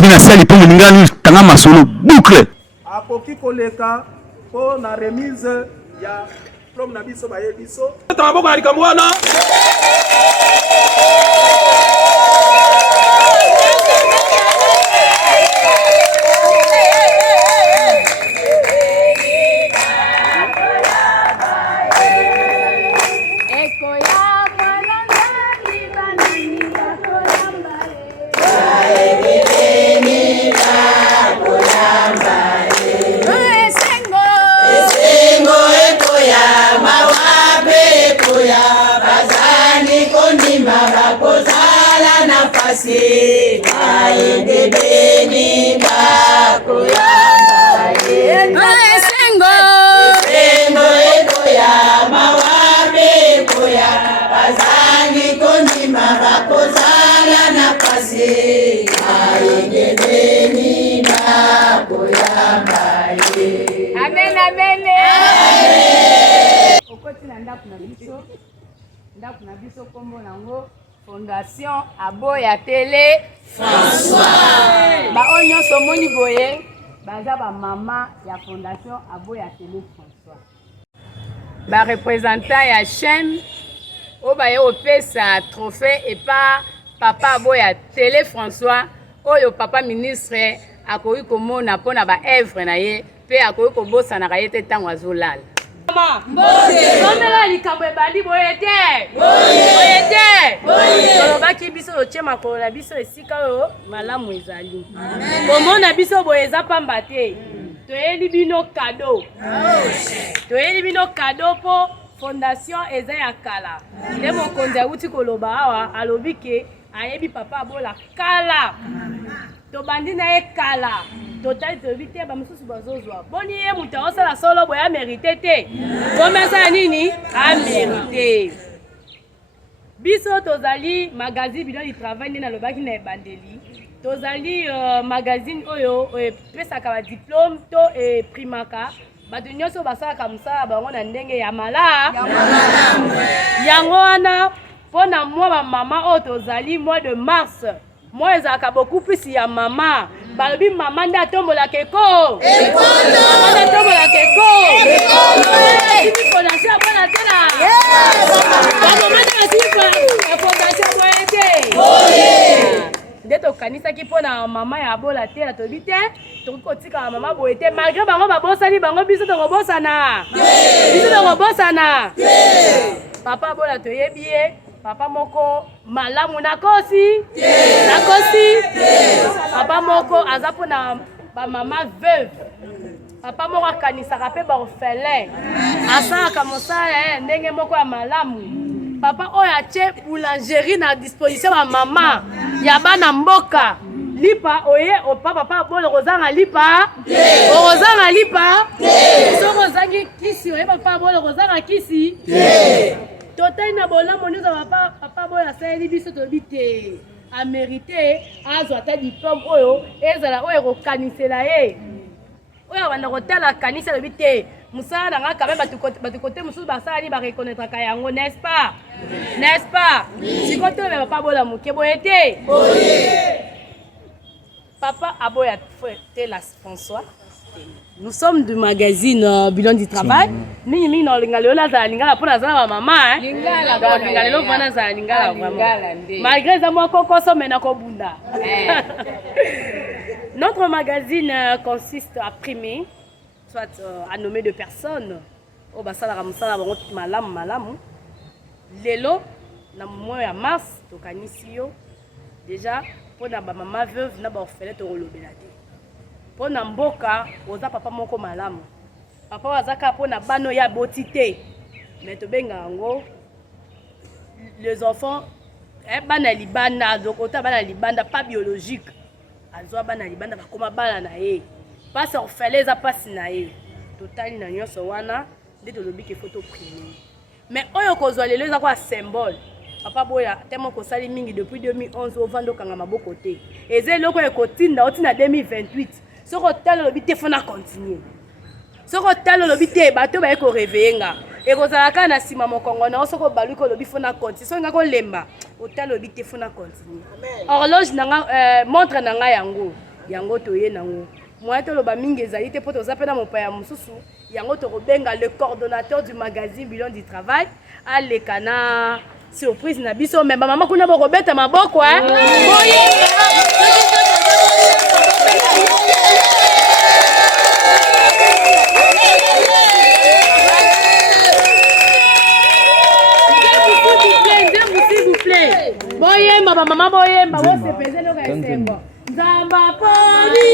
bina sali po ngani tanga masolo boucle akoki koleka po na remise ya prom na biso baye biso tanga boko alikambo wana Fondation Aboya Télé François. Ba onyo somoni boye baza ba mama ya Fondation Aboya Télé François. Ba représentant ya chaîne o ba yo pesa trophée et pas papa Aboya Télé François oyo papa ministre akoyi komona pona ba œuvre na ye pe akoyi kobosa na kayete tango azolala. Mbote somela likambo ebandi boyete tolobaki biso otie makolo na biso esika oyo malamu ezali komona biso boye eza pamba te toyeli bino kado po fondation eza ya kala nde mokonzi awuti koloba awa alobi ke ayebi papa Abola kala tobandi na ye kala totali toyebi te bamosusu bazozwa boni ye moto aosala solo boye amerite te komesa nini amerite biso tozali magazine bino du travail nde nalobaki na ebandeli tozali magazine oyo epesaka badiplôme to eprimaka bato nyonso basalaka mosala bango na ndenge ya malamu yango wana mpo na mwa bamama oyo tozali mois de mars moi ezalaka beaucoup plus ya mama balobi mama nde atombolaka eko mama nde atombolaka eko asimi fondation Aboya Télé bamama nde asimi fondation Aboya Télé nde tokanisaki mpo na mama ya Aboya Télé toyebi te tokoki kotika mama boye te malgré bango babosani bango biso tokobosana papa Aboya toyebi ye papa moko malamu nakosi papa moko aza pona ba mama veuve papa moko akanisaka pe ba orphelin asalaka mosala ndenge moko ya malamu papa oyo atie boulangerie na disposition ya mama ya bana mboka lipa oye opa papa Abola kozanga lipa soko ozangi kisi oye papa Abola kozanga kisi totai na bolamu nizo papa Aboya asaleli biso toyebi te amérité azwa ata diplôme oyo ezala oyo ekokanisela ye oyo banda kotala kanisa lobi te mosala na nga kame bato kote mosusu basalani bareconnaîtraka yango n'est-ce pas sikoyo tolobela papa Abola moke boye te papa Aboya Télé François. Nous sommes du magazine Bilan du Travail. Mingi no lingalo la za lingala pona za ba mama lingalo vana za lingala vraiment. Malgré ça moi kokoso mena ko bunda. Notre magazine consiste à primer soit à nommer de personnes au basala ramsala bango malamu. Lelo na mois ya mars to kanisio déjà pona ba mama veuve na ba orphelin to rolobela te. Pona mboka oza papa moko malamu papa wazaka pona bano ya botité mais to benga ngo les enfants bana libanda dokota bana libanda pas biologique azwa bana libanda bakoma bana na ye pas orphelin za pasi na ye totali na nyonso wana nde tolobi ke photo primer mais oyo kozwa lelo za kwa symbole papa Boya tellement ko sali mingi depuis 2011 ovando kanga maboko te eze loko ekotinda otina 2028 soko talo lobi te fona continuer soko talo lobi te bato ba eko réveiller e kozalaka na sima mokongo na soko balu ko lobi fona continuer so ngako lemba otalo lobi te fona continuer horloge nanga montre nanga yango yango toye nango moi toloba mingi ezali te po toza pe na mopaya mosusu yango tokobenga le coordonnateur du magazine Bilan du Travail aleka na surprise na biso mais mama kuna bokobeta maboko boyemba bamama boyemba bosepeze loka esengo nzamba poni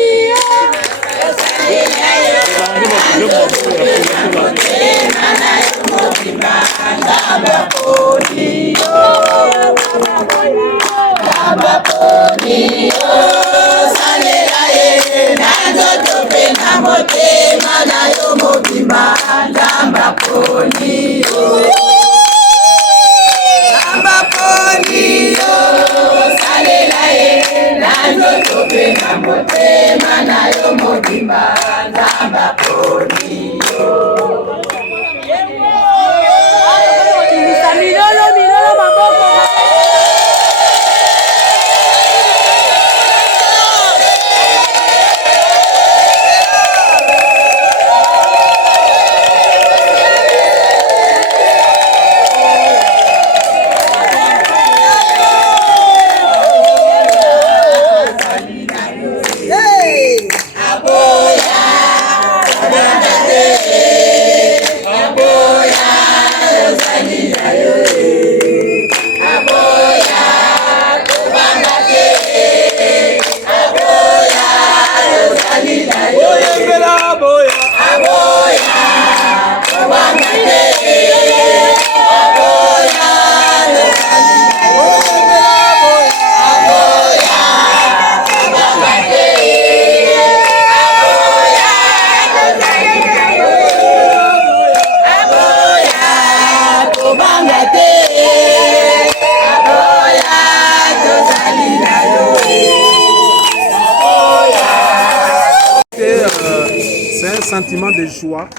Sentiment de joie,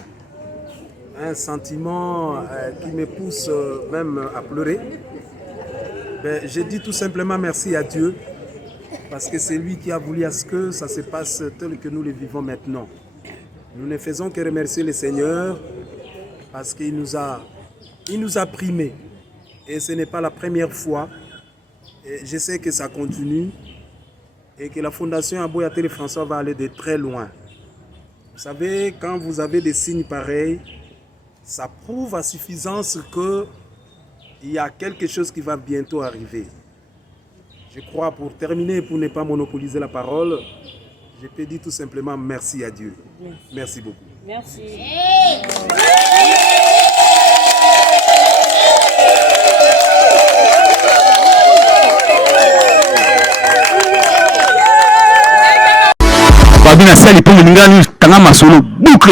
un sentiment qui me pousse même à pleurer. Je dis tout simplement merci à Dieu parce que c'est lui qui a voulu à ce que ça se passe tel que nous le vivons maintenant. Nous ne faisons que remercier le Seigneur parce qu'il nous a primés et ce n'est pas la première fois. Et je sais que ça continue et que la Fondation Aboya Télé François va aller de très loin. Vous savez, quand vous avez des signes pareils, ça prouve à suffisance qu'il y a quelque chose qui va bientôt arriver. Je crois, pour terminer, pour ne pas monopoliser la parole, je peux dire tout simplement merci à Dieu. Merci beaucoup. Merci. Babina sali pour ngani tanga masolo boucle.